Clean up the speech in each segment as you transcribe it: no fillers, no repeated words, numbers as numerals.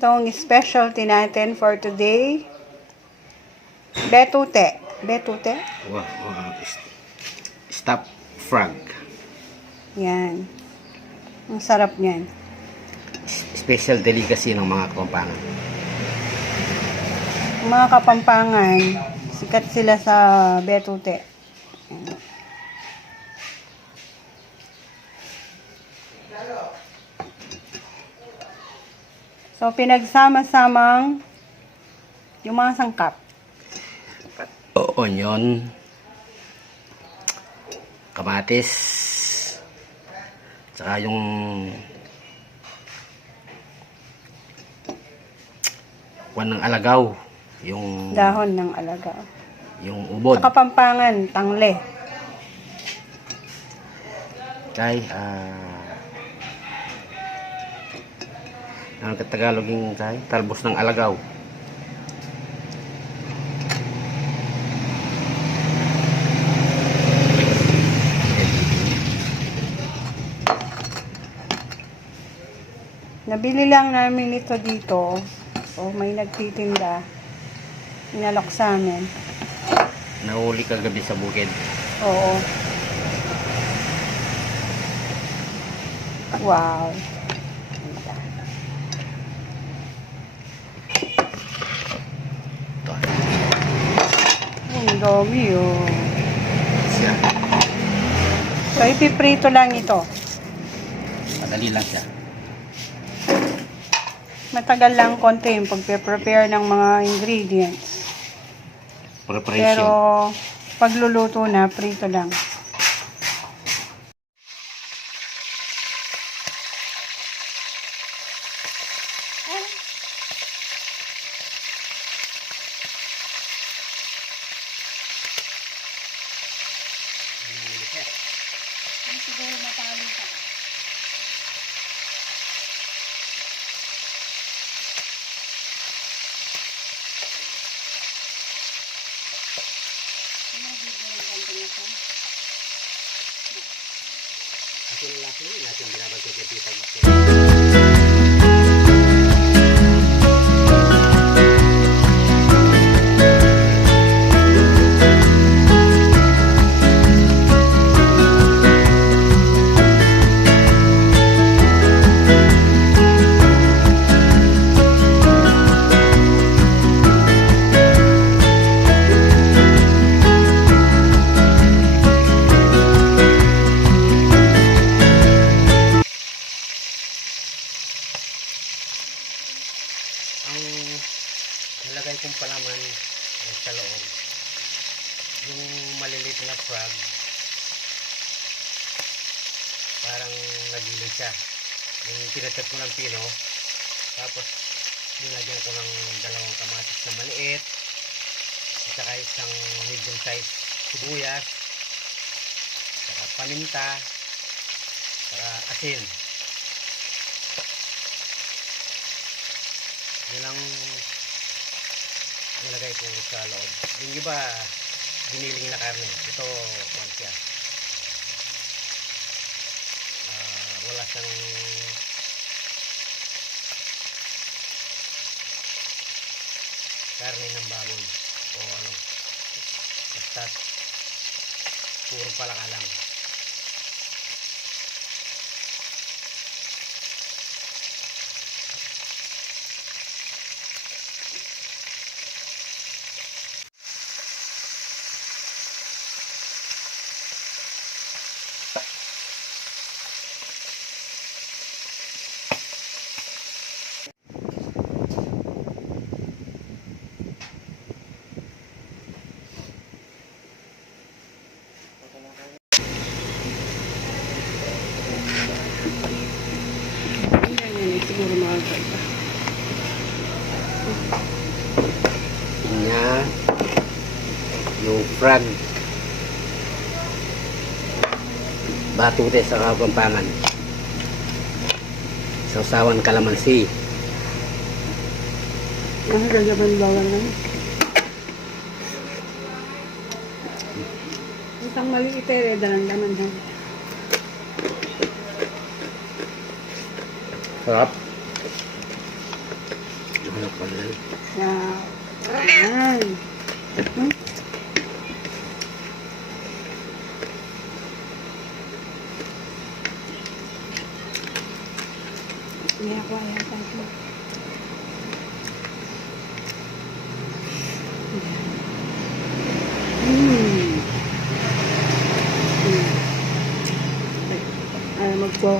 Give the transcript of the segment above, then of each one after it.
Itong specialty natin for today. Betute. Betute? Wow, stuffed frog. Yan. Ang sarap niyan. Special delicacy ng mga Kapampangan. Mga Kapampangan, sikat sila sa betute. Yan. So, pinagsama-samang yung mga sangkap. Onion, kamatis, tsaka yung ng alagaw, yung Dahon ng alagaw. yung ubod. Sa Kapampangan, tangle. Kay ang Tagalog yung talbos ng alagaw. Nabili lang namin ito dito. So, may nagtitinda. Inalok sa amin. Nahuli kagabi sa bukid. Oo. Wow. Ganda. Ito. Ang dami oh. Siya. So, ipiprito lang ito. Madali lang siya. Matagal lang konti yung pag-prepare ng mga ingredients. Preparation. Pero, pagluluto na, prito lang. Siguro mapakaling ka. Asin laki natin binabagay kay Tita. Ang nilagay kong palaman sa loob, yung maliliit na frog, parang nagilid siya. Yung pinatag ko ng pino, tapos nilagyan ko ng dalawang kamatis na maliit, at saka isang medium size sibuyas, saka paminta, saka asin. Yun ang nilagay ko sa loob. Yung iba, giniling na karne. Ito, kuwan siya. Wala siyang karne ng baboy. O ano. Basta, puro palaka lang. Siguro makakaiba. Niya yung frog batute sa Kapampangan, sausawan kalamansi. Ang gagaban bawal na. Isang maliit eh, dalang laman ha. Sarap. Wow. Ayan. Hmm? Hindi ako ayan tayo. Ay, mag-go.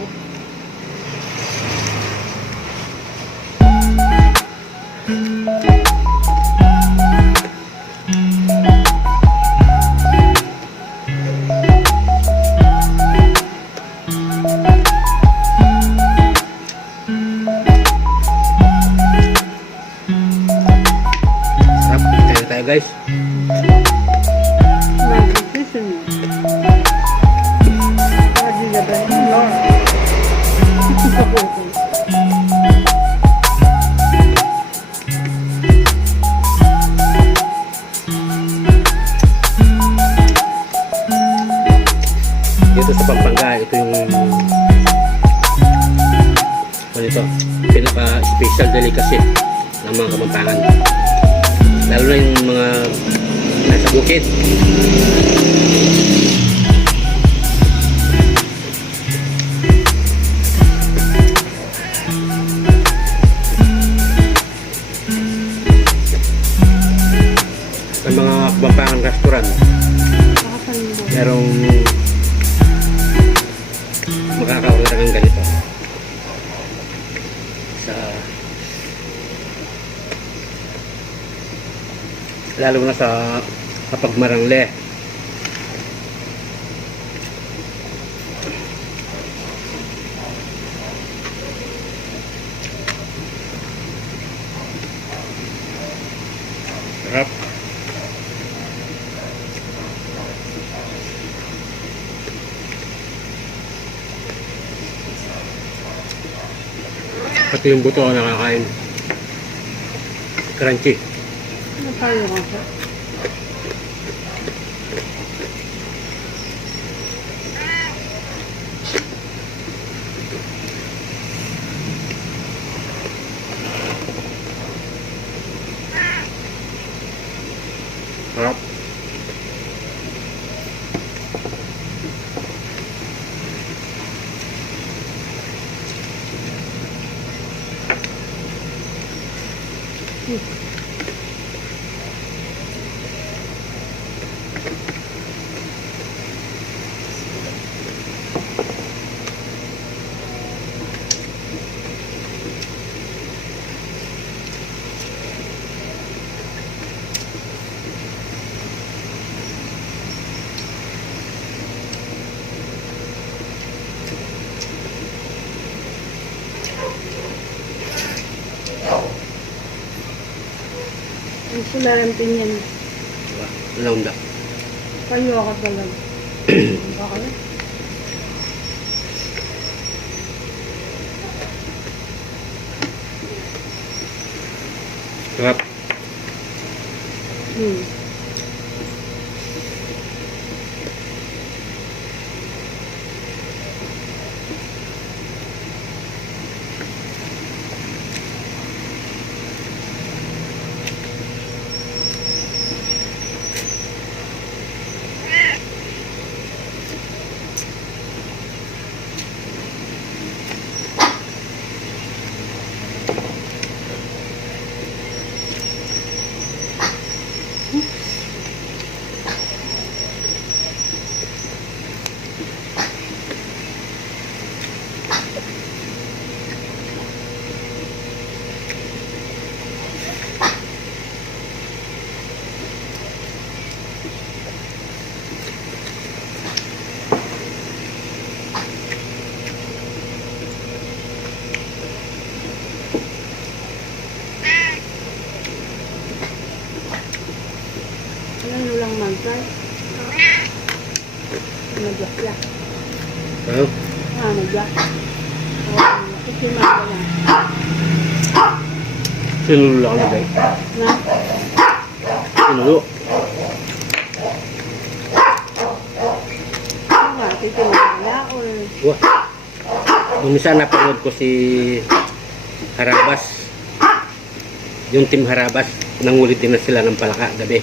Sarap. Kaya tayo guys. Mag-listen mo. Lagi na ba? Lord. Dito sa Pampanga, ito yung ano ito, pinaka-special delicacy ng mga Kapampangan. Lalo na yung mga nasa bukid. Sa mga Kapampangan restaurant, merong makakaorder ng ganito sa lalo na sa kapag marangle. Sarap. Pati yung buto nakakain. Crunchy. Ano tayo kasi? Sarap. Ang sularan pinyan. Diba? Launda. Kayo ako talaga. Bakit? Sarap. Ano lang magkay? Nagyak lang. Ano? Nagyak. Ikiman ko lang. Sinulo lang nilagay. Na? Sinulo. Ano nga? Titiwan na or... Wah. Nung isa napanood ko si Harabas. yung Team Harabas, nangulit din na sila ng palaka gabi.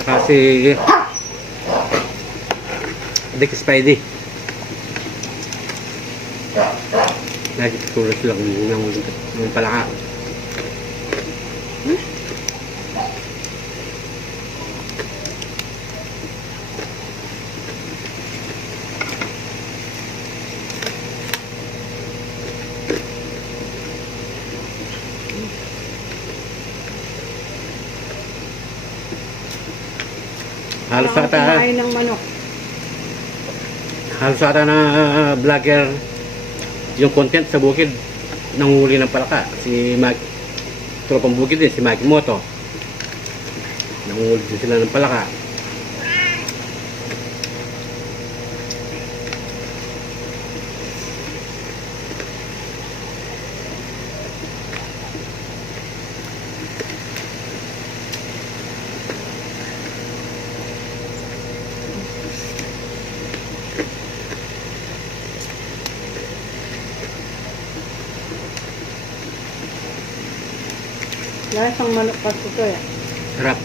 Saka si Dick Spidey. Nagtutulog sila ng palaka. Halos Parang ata, kumain ng manok. na vlogger yung content sa bukid nanghuli ng palaka. Si Mag, tropang bukid din, si Makimoto. Nanghuli din sila ng palaka. Lasang manok kasi ito eh. Sarap.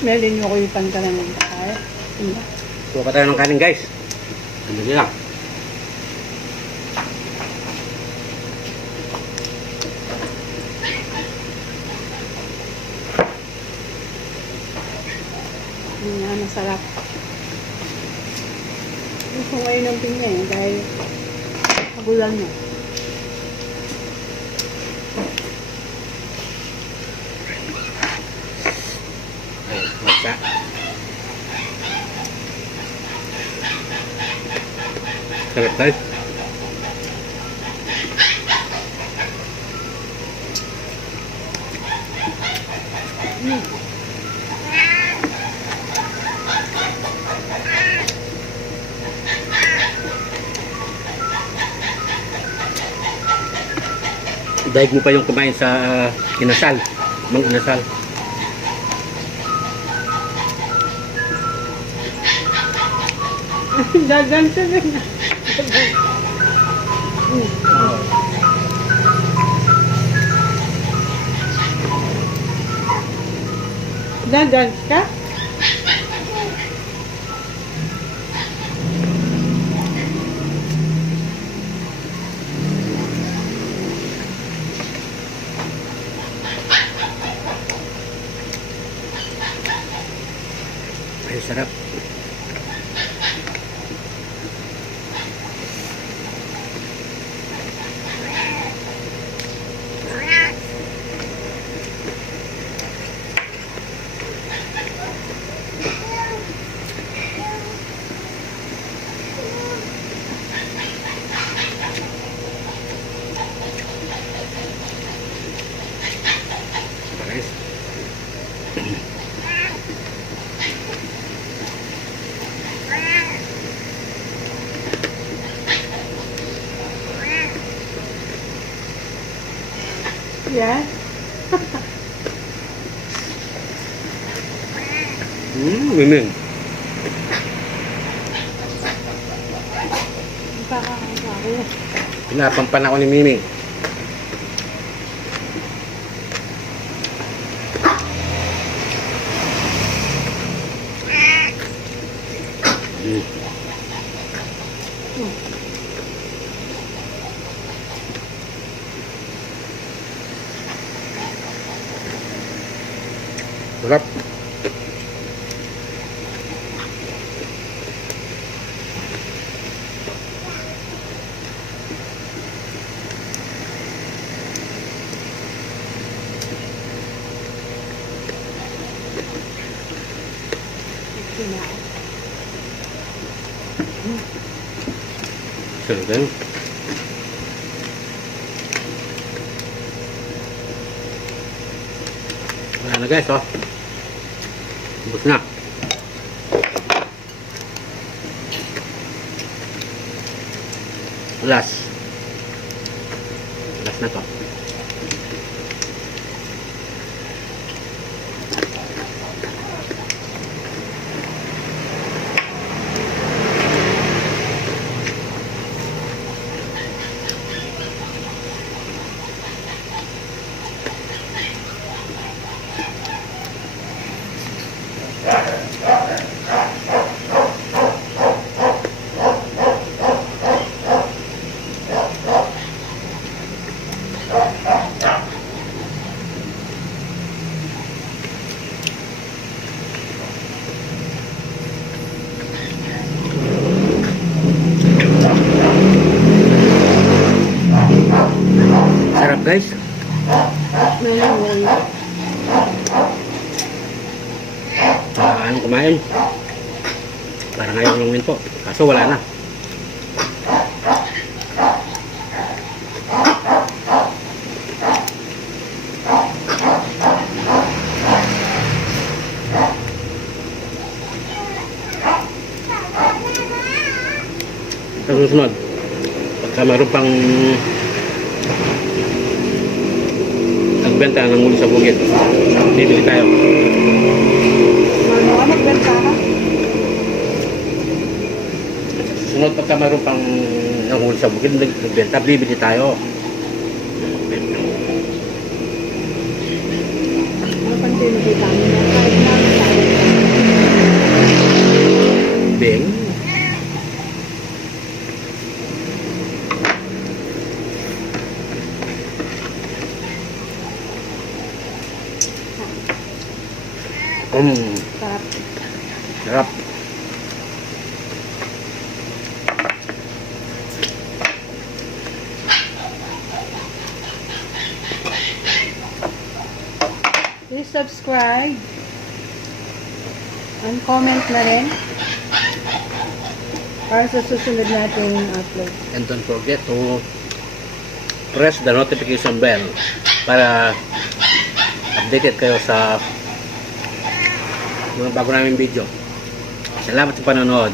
Smelly nyo ko yung pantalan ng kaya. Kuha pa tayo ng kanin guys. Ano lang. Yan, masarap. Gusto ko ngayon ng pinya eh, dahil kagulan mo. Ay, matsa. Sarap guys. Daig mo pa yung kumain sa inasal, mang inasal. Dagan siya rin. Dagan ka? Ay, sarap. Guys. Yes. Miming. Nakakakain ako. Pinapampan ako ni Miming. Sarap. Kinain. Sarap din. Wala na guys, oh. Ubus na. Wala Last. Last na to. Sarap guys. Meron. Ano kumain? Parang ayaw lang din po. Kaso wala na. Sa susunod, pagka mayroon pang nagbenta ng muli sa bukid, bibili tayo. Ano, nagbenta ka? Sunod pagka mayroon pang nanghuli sa bukid, nagbenta, bibili tayo. Ano pang tinibita mo na? Kahit na Bing. sarap. Sarap. Please subscribe. And comment na rin. Para sa susunod nating upload. And don't forget to press the notification bell para updated kayo sa mga bago naming video. Salamat sa panonood.